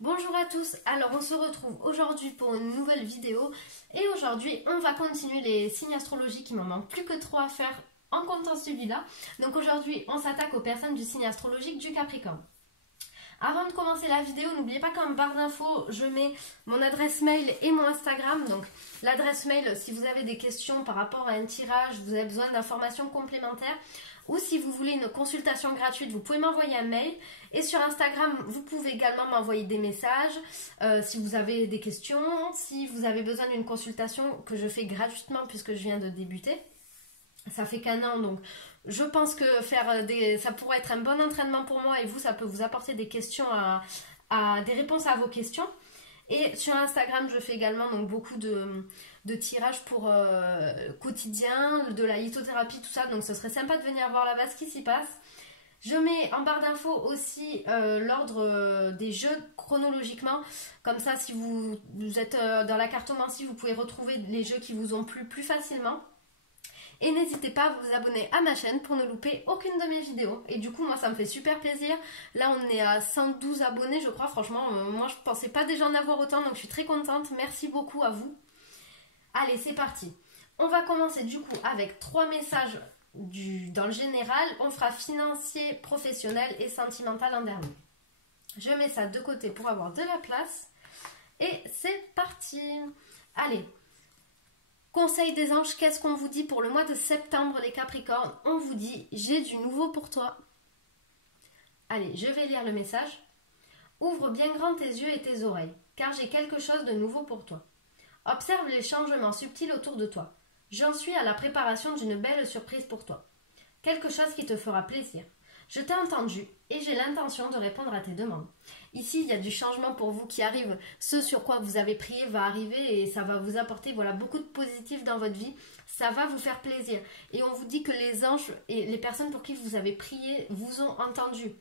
Bonjour à tous, alors on se retrouve aujourd'hui pour une nouvelle vidéo et aujourd'hui on va continuer les signes astrologiques, il m'en manque plus que 3 à faire en comptant celui-là. Donc aujourd'hui on s'attaque aux personnes du signe astrologique du Capricorne. Avant de commencer la vidéo, n'oubliez pas qu'en barre d'infos je mets mon adresse mail et mon Instagram. Donc l'adresse mail, si vous avez des questions par rapport à un tirage, vous avez besoin d'informations complémentaires, ou si vous voulez une consultation gratuite, vous pouvez m'envoyer un mail. Et sur Instagram, vous pouvez également m'envoyer des messages si vous avez des questions, si vous avez besoin d'une consultation que je fais gratuitement puisque je viens de débuter. Ça fait qu'un an, donc je pense que ça pourrait être un bon entraînement pour moi et vous, ça peut vous apporter des questions, des réponses à vos questions. Et sur Instagram, je fais également donc beaucoup de tirages pour quotidien, de la lithothérapie, tout ça. Donc ce serait sympa de venir voir là-bas ce qui s'y passe. Je mets en barre d'infos aussi l'ordre des jeux chronologiquement. Comme ça, si vous êtes dans la cartomancie, vous pouvez retrouver les jeux qui vous ont plu plus facilement. Et n'hésitez pas à vous abonner à ma chaîne pour ne louper aucune de mes vidéos. Et du coup, moi, ça me fait super plaisir. Là, on est à 112 abonnés, je crois. Franchement, moi, je pensais pas déjà en avoir autant, donc je suis très contente. Merci beaucoup à vous. Allez, c'est parti. On va commencer du coup avec 3 messages dans le général. On fera financier, professionnel et sentimental en dernier. Je mets ça de côté pour avoir de la place. Et c'est parti. Allez. Conseil des anges, qu'est-ce qu'on vous dit pour le mois de septembre les Capricornes? On vous dit, j'ai du nouveau pour toi. Allez, je vais lire le message. Ouvre bien grand tes yeux et tes oreilles, car j'ai quelque chose de nouveau pour toi. Observe les changements subtils autour de toi. J'en suis à la préparation d'une belle surprise pour toi. Quelque chose qui te fera plaisir. Je t'ai entendu et j'ai l'intention de répondre à tes demandes. Ici, il y a du changement pour vous qui arrive. Ce sur quoi vous avez prié va arriver et ça va vous apporter beaucoup de positif dans votre vie. Ça va vous faire plaisir. Et on vous dit que les anges et les personnes pour qui vous avez prié vous ont entendu.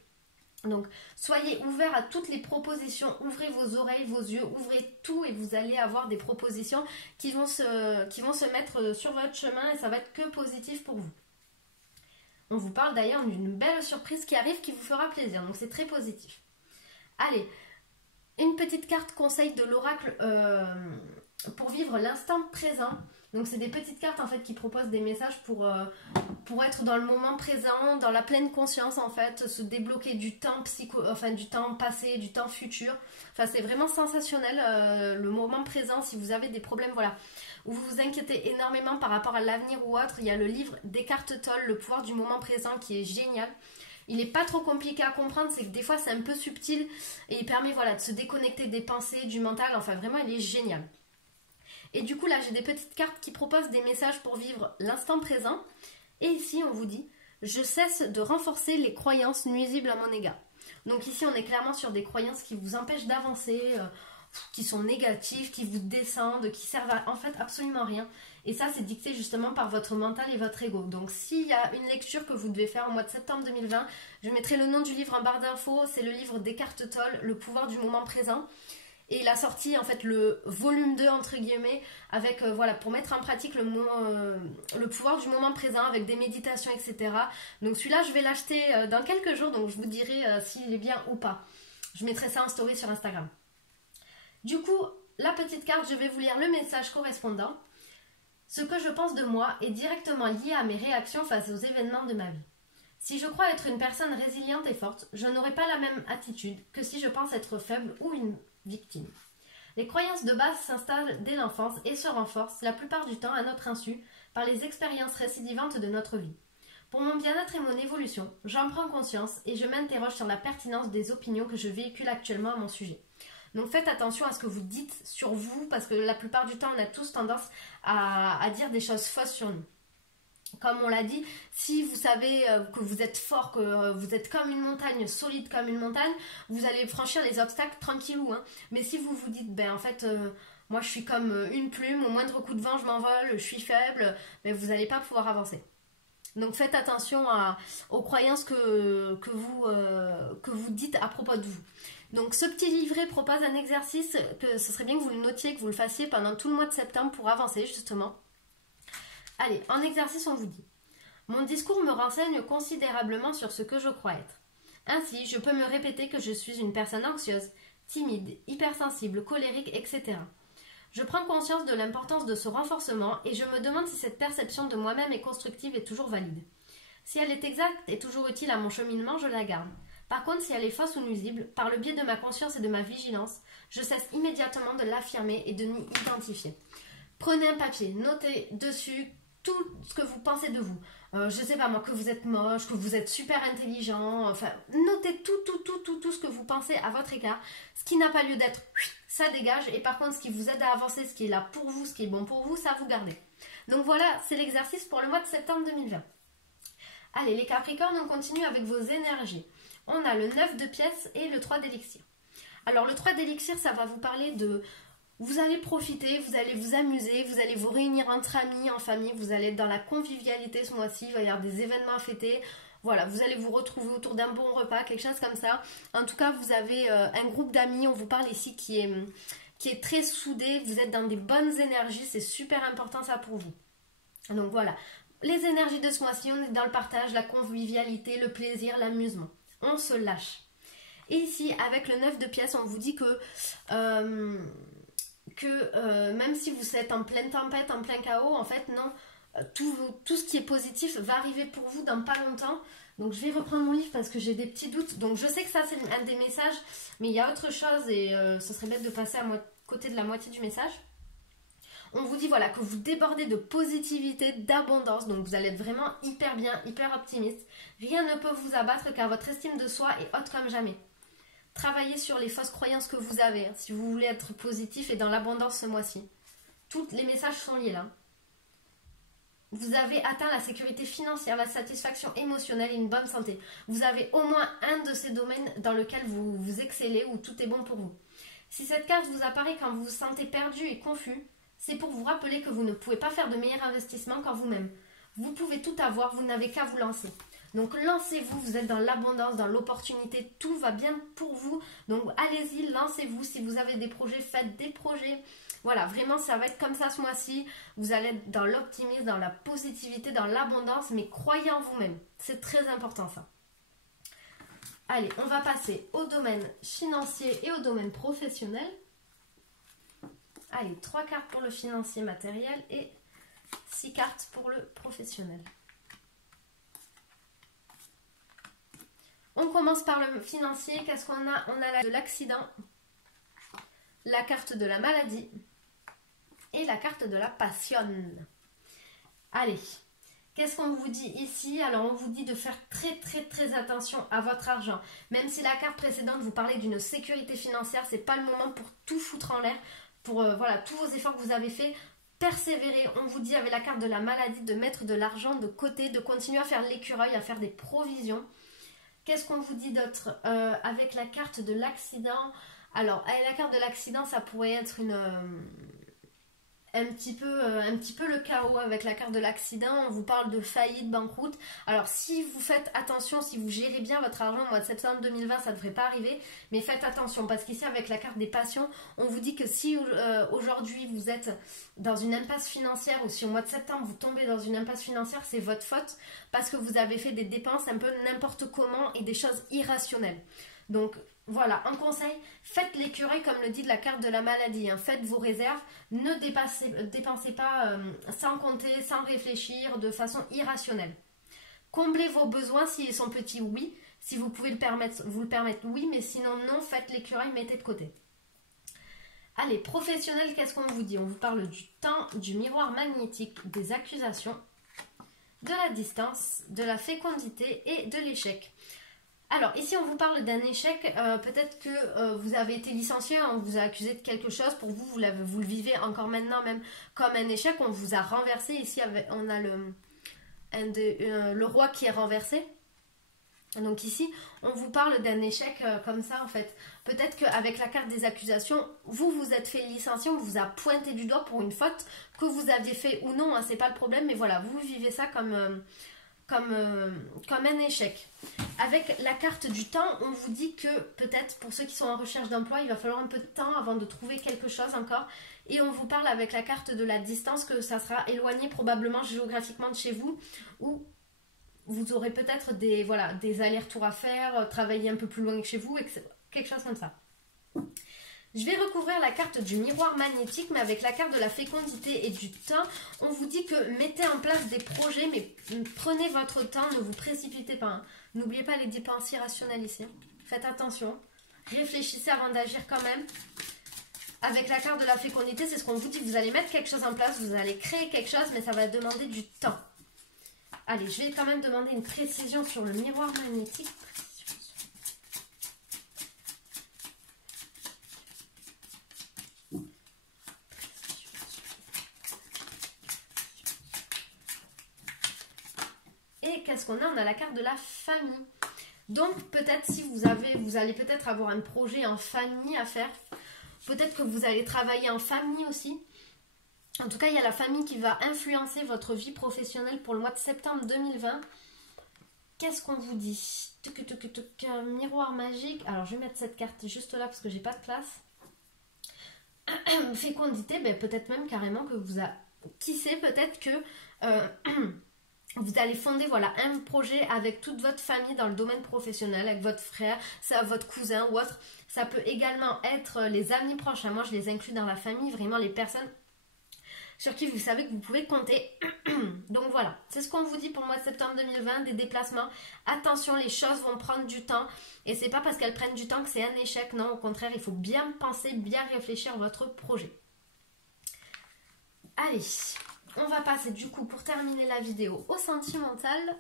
Donc, soyez ouverts à toutes les propositions. Ouvrez vos oreilles, vos yeux, ouvrez tout et vous allez avoir des propositions qui vont se mettre sur votre chemin et ça va être que positif pour vous. On vous parle d'ailleurs d'une belle surprise qui arrive qui vous fera plaisir. Donc, c'est très positif. Allez, une petite carte conseil de l'oracle pour vivre l'instant présent. Donc c'est des petites cartes en fait qui proposent des messages pour être dans le moment présent, dans la pleine conscience en fait, se débloquer du temps du temps passé, du temps futur. Enfin c'est vraiment sensationnel le moment présent si vous avez des problèmes où vous vous inquiétez énormément par rapport à l'avenir ou autre. Il y a le livre d'Eckhart Tolle, Le pouvoir du moment présent qui est génial. Il n'est pas trop compliqué à comprendre, c'est que des fois c'est un peu subtil et il permet de se déconnecter des pensées, du mental, enfin vraiment il est génial. Et du coup là j'ai des petites cartes qui proposent des messages pour vivre l'instant présent. Et ici on vous dit, je cesse de renforcer les croyances nuisibles à mon égard. Donc ici on est clairement sur des croyances qui vous empêchent d'avancer, qui sont négatives, qui vous descendent, qui servent à en fait absolument rien. Et ça c'est dicté justement par votre mental et votre ego. Donc s'il y a une lecture que vous devez faire au mois de septembre 2020, je mettrai le nom du livre en barre d'infos, c'est le livre d'Eckhart Tolle, Le pouvoir du moment présent. Et il a sorti en fait le volume 2 entre guillemets avec pour mettre en pratique le pouvoir du moment présent avec des méditations etc. Donc celui-là je vais l'acheter dans quelques jours, donc je vous dirai s'il est bien ou pas. Je mettrai ça en story sur Instagram. Du coup, la petite carte, je vais vous lire le message correspondant. Ce que je pense de moi est directement lié à mes réactions face aux événements de ma vie. Si je crois être une personne résiliente et forte, je n'aurai pas la même attitude que si je pense être faible ou une victime. Les croyances de base s'installent dès l'enfance et se renforcent la plupart du temps à notre insu par les expériences récidivantes de notre vie. Pour mon bien-être et mon évolution, j'en prends conscience et je m'interroge sur la pertinence des opinions que je véhicule actuellement à mon sujet. Donc faites attention à ce que vous dites sur vous parce que la plupart du temps on a tous tendance à dire des choses fausses sur nous. Comme on l'a dit, si vous savez que vous êtes fort, que vous êtes comme une montagne, solide comme une montagne, vous allez franchir les obstacles tranquillou. Mais si vous vous dites, en fait, moi je suis comme une plume, au moindre coup de vent je m'envole, je suis faible, vous n'allez pas pouvoir avancer. Donc faites attention aux croyances que vous dites à propos de vous. Donc ce petit livret propose un exercice que ce serait bien que vous le notiez, que vous le fassiez pendant tout le mois de septembre pour avancer justement. Allez, en exercice on vous dit « Mon discours me renseigne considérablement sur ce que je crois être. Ainsi, je peux me répéter que je suis une personne anxieuse, timide, hypersensible, colérique, etc. Je prends conscience de l'importance de ce renforcement et je me demande si cette perception de moi-même est constructive et toujours valide. Si elle est exacte et toujours utile à mon cheminement, je la garde. Par contre, si elle est fausse ou nuisible, par le biais de ma conscience et de ma vigilance, je cesse immédiatement de l'affirmer et de m'y identifier. Prenez un papier, notez dessus tout ce que vous pensez de vous. Je sais pas moi, que vous êtes moche, que vous êtes super intelligent, enfin, notez tout ce que vous pensez à votre égard. Ce qui n'a pas lieu d'être, ça dégage. Et par contre, ce qui vous aide à avancer, ce qui est là pour vous, ce qui est bon pour vous, ça vous gardez. Donc voilà, c'est l'exercice pour le mois de septembre 2020. Allez, les Capricornes, on continue avec vos énergies. On a le 9 de pièces et le 3 d'élixir. Alors le 3 d'élixir, ça va vous parler de... Vous allez profiter, vous allez vous amuser, vous allez vous réunir entre amis, en famille, vous allez être dans la convivialité ce mois-ci, il va y avoir des événements à fêter. Voilà, vous allez vous retrouver autour d'un bon repas, quelque chose comme ça. En tout cas, vous avez un groupe d'amis, on vous parle ici qui est très soudé, vous êtes dans des bonnes énergies, c'est super important ça pour vous. Donc voilà, les énergies de ce mois-ci, on est dans le partage, la convivialité, le plaisir, l'amusement. On se lâche. Et ici, avec le 9 de pièces, on vous dit que même si vous êtes en pleine tempête, en plein chaos, en fait, non, tout ce qui est positif va arriver pour vous dans pas longtemps. Donc, je vais reprendre mon livre parce que j'ai des petits doutes. Donc, je sais que ça, c'est un des messages, mais il y a autre chose et ce serait bête de passer à côté de la moitié du message. On vous dit voilà que vous débordez de positivité, d'abondance, donc vous allez être vraiment hyper bien, hyper optimiste. Rien ne peut vous abattre car votre estime de soi est haute comme jamais. Travaillez sur les fausses croyances que vous avez, hein, si vous voulez être positif et dans l'abondance ce mois-ci. Tous les messages sont liés là. Vous avez atteint la sécurité financière, la satisfaction émotionnelle et une bonne santé. Vous avez au moins un de ces domaines dans lequel vous excellez ou tout est bon pour vous. Si cette carte vous apparaît quand vous vous sentez perdu et confus, c'est pour vous rappeler que vous ne pouvez pas faire de meilleurs investissements qu'en vous-même. Vous pouvez tout avoir, vous n'avez qu'à vous lancer. Donc lancez-vous, vous êtes dans l'abondance, dans l'opportunité, tout va bien pour vous. Donc allez-y, lancez-vous. Si vous avez des projets, faites des projets. Voilà, vraiment ça va être comme ça ce mois-ci. Vous allez être dans l'optimisme, dans la positivité, dans l'abondance, mais croyez en vous-même. C'est très important ça. Allez, on va passer au domaine financier et au domaine professionnel. Allez, 3 cartes pour le financier matériel et 6 cartes pour le professionnel. On commence par le financier. Qu'est-ce qu'on a? On a de l'accident, la carte de la maladie et la carte de la passion. Allez, qu'est-ce qu'on vous dit ici? Alors, on vous dit de faire très attention à votre argent. Même si la carte précédente vous parlait d'une sécurité financière, c'est pas le moment pour tout foutre en l'air. Pour voilà, tous vos efforts que vous avez faits, persévérer. On vous dit avec la carte de la maladie de mettre de l'argent de côté, de continuer à faire l'écureuil, à faire des provisions. Qu'est-ce qu'on vous dit d'autre avec la carte de l'accident? Alors, avec la carte de l'accident, ça pourrait être un petit peu le chaos avec la carte de l'accident. On vous parle de faillite, banqueroute. Alors si vous faites attention, si vous gérez bien votre argent au mois de septembre 2020, ça ne devrait pas arriver, mais faites attention parce qu'ici avec la carte des passions, on vous dit que si aujourd'hui vous êtes dans une impasse financière ou si au mois de septembre vous tombez dans une impasse financière, c'est votre faute parce que vous avez fait des dépenses un peu n'importe comment et des choses irrationnelles. Donc voilà, un conseil, faites l'écureuil comme le dit la carte de la maladie, hein. Faites vos réserves, ne dépensez pas sans compter, sans réfléchir, de façon irrationnelle. Comblez vos besoins s'ils sont petits, oui. Si vous pouvez vous le permettre, oui, mais sinon non, faites l'écureuil, mettez de côté. Allez, professionnel, qu'est-ce qu'on vous dit? On vous parle du temps, du miroir magnétique, des accusations, de la distance, de la fécondité et de l'échec. Alors, ici, on vous parle d'un échec. Peut-être que vous avez été licencié, on vous a accusé de quelque chose. Pour vous, vous le vivez encore maintenant même comme un échec. On vous a renversé. Ici, on a le roi qui est renversé. Donc ici, on vous parle d'un échec comme ça, en fait. Peut-être qu'avec la carte des accusations, vous êtes fait licencier, on vous a pointé du doigt pour une faute que vous aviez fait ou non, hein, c'est pas le problème. Mais voilà, vous vivez ça comme un échec. Avec la carte du temps, on vous dit que peut-être pour ceux qui sont en recherche d'emploi, il va falloir un peu de temps avant de trouver quelque chose encore. Et on vous parle avec la carte de la distance que ça sera éloigné probablement géographiquement de chez vous, ou vous aurez peut-être des allers-retours à faire, travailler un peu plus loin que chez vous, quelque chose comme ça. Je vais recouvrir la carte du miroir magnétique, mais avec la carte de la fécondité et du temps, on vous dit que mettez en place des projets, mais prenez votre temps, ne vous précipitez pas. Hein. N'oubliez pas les dépenses irrationnelles ici. Faites attention. Réfléchissez avant d'agir quand même. Avec la carte de la fécondité, c'est ce qu'on vous dit. Vous allez mettre quelque chose en place, vous allez créer quelque chose, mais ça va demander du temps. Allez, je vais quand même demander une précision sur le miroir magnétique. Et qu'est-ce qu'on a? On a la carte de la famille. Donc peut-être si vous allez peut-être avoir un projet en famille à faire. Peut-être que vous allez travailler en famille aussi. En tout cas, il y a la famille qui va influencer votre vie professionnelle pour le mois de septembre 2020. Qu'est-ce qu'on vous dit? Miroir magique. Alors je vais mettre cette carte juste là parce que j'ai pas de place. Fécondité, ben, peut-être même carrément que qui sait, peut-être que vous allez fonder voilà, un projet avec toute votre famille dans le domaine professionnel, avec votre frère, votre cousin ou autre. Ça peut également être les amis proches. Moi, je les inclus dans la famille, vraiment les personnes sur qui vous savez que vous pouvez compter. Donc voilà, c'est ce qu'on vous dit pour le mois de septembre 2020, des déplacements. Attention, les choses vont prendre du temps. Et c'est pas parce qu'elles prennent du temps que c'est un échec. Non, au contraire, il faut bien penser, bien réfléchir à votre projet. Allez, on va passer du coup pour terminer la vidéo au sentimental.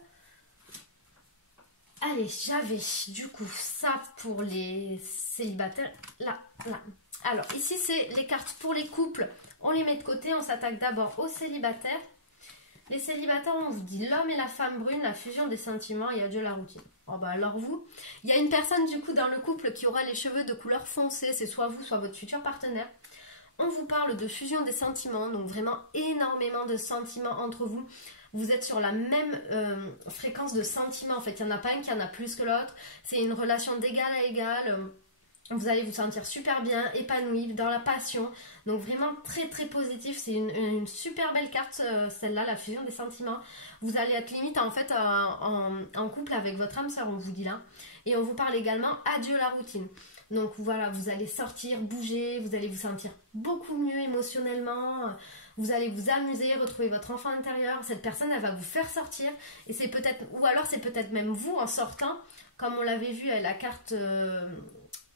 Allez, j'avais du coup ça pour les célibataires. Là. Alors ici c'est les cartes pour les couples. On les met de côté, on s'attaque d'abord aux célibataires. Les célibataires, on vous dit l'homme et la femme brune, la fusion des sentiments et adieu la routine. Oh bah alors vous, il y a une personne du coup dans le couple qui aura les cheveux de couleur foncée, c'est soit vous, soit votre futur partenaire. On vous parle de fusion des sentiments, donc vraiment énormément de sentiments entre vous. Vous êtes sur la même fréquence de sentiments, en fait. Il n'y en a pas un qui en a plus que l'autre. C'est une relation d'égal à égal. Vous allez vous sentir super bien, épanoui, dans la passion. Donc vraiment très très positif. C'est une super belle carte, celle-là, la fusion des sentiments. Vous allez être limite en fait en couple avec votre âme sœur, on vous dit là. Et on vous parle également adieu la routine. Donc voilà, vous allez sortir, bouger, vous allez vous sentir beaucoup mieux émotionnellement, vous allez vous amuser, retrouver votre enfant intérieur. Cette personne, elle va vous faire sortir, et c'est peut-être, ou alors c'est peut-être même vous en sortant, comme on l'avait vu à la carte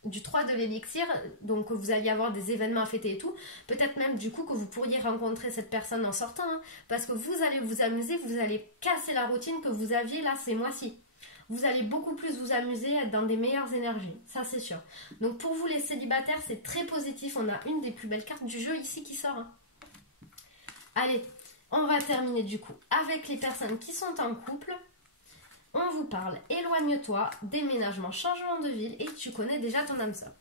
du 3 de l'élixir, donc vous alliez avoir des événements à fêter et tout, peut-être même du coup que vous pourriez rencontrer cette personne en sortant, hein, parce que vous allez vous amuser, vous allez casser la routine que vous aviez là ces mois-ci. Vous allez beaucoup plus vous amuser, être dans des meilleures énergies, ça c'est sûr. Donc pour vous les célibataires, c'est très positif. On a une des plus belles cartes du jeu ici qui sort. Hein. Allez, on va terminer du coup avec les personnes qui sont en couple. On vous parle éloigne-toi, déménagement, changement de ville et tu connais déjà ton âme sœur.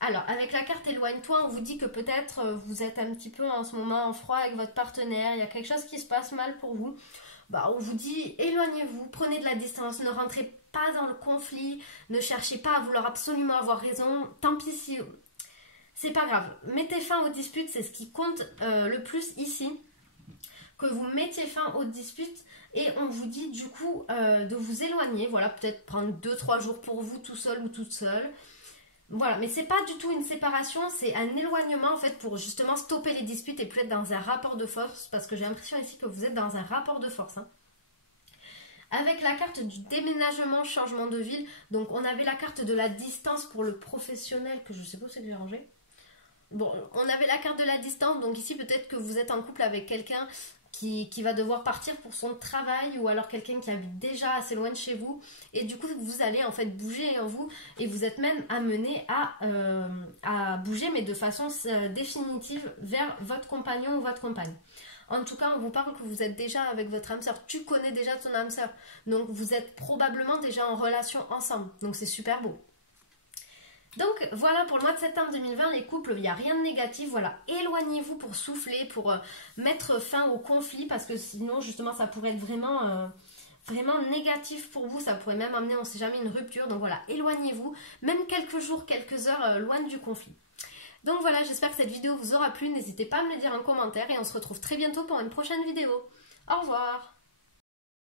Alors avec la carte éloigne-toi, on vous dit que peut-être vous êtes un petit peu en ce moment en froid avec votre partenaire, il y a quelque chose qui se passe mal pour vous. Bah, on vous dit éloignez-vous, prenez de la distance, ne rentrez pas dans le conflit, ne cherchez pas à vouloir absolument avoir raison, tant pis si c'est pas grave. Mettez fin aux disputes, c'est ce qui compte le plus ici, que vous mettiez fin aux disputes et on vous dit du coup de vous éloigner, voilà, peut-être prendre 2-3 jours pour vous tout seul ou toute seule. Voilà, mais c'est pas du tout une séparation, c'est un éloignement en fait pour justement stopper les disputes et plus être dans un rapport de force, parce que j'ai l'impression ici que vous êtes dans un rapport de force. Hein. Avec la carte du déménagement, changement de ville, donc on avait la carte de la distance pour le professionnel, que je sais pas où c'est que j'ai rangé. Bon, on avait la carte de la distance, donc ici peut-être que vous êtes en couple avec quelqu'un qui va devoir partir pour son travail ou alors quelqu'un qui habite déjà assez loin de chez vous et du coup vous allez en fait bouger en vous et vous êtes même amené à bouger mais de façon définitive vers votre compagnon ou votre compagne. En tout cas, on vous parle que vous êtes déjà avec votre âme sœur, tu connais déjà ton âme sœur, donc vous êtes probablement déjà en relation ensemble, donc c'est super beau. Donc voilà pour le mois de septembre 2020, les couples, il n'y a rien de négatif, voilà, éloignez-vous pour souffler, pour mettre fin au conflit, parce que sinon justement ça pourrait être vraiment négatif pour vous, ça pourrait même amener, on ne sait jamais, une rupture, donc voilà, éloignez-vous, même quelques jours, quelques heures loin du conflit. Donc voilà, j'espère que cette vidéo vous aura plu, n'hésitez pas à me le dire en commentaire et on se retrouve très bientôt pour une prochaine vidéo. Au revoir!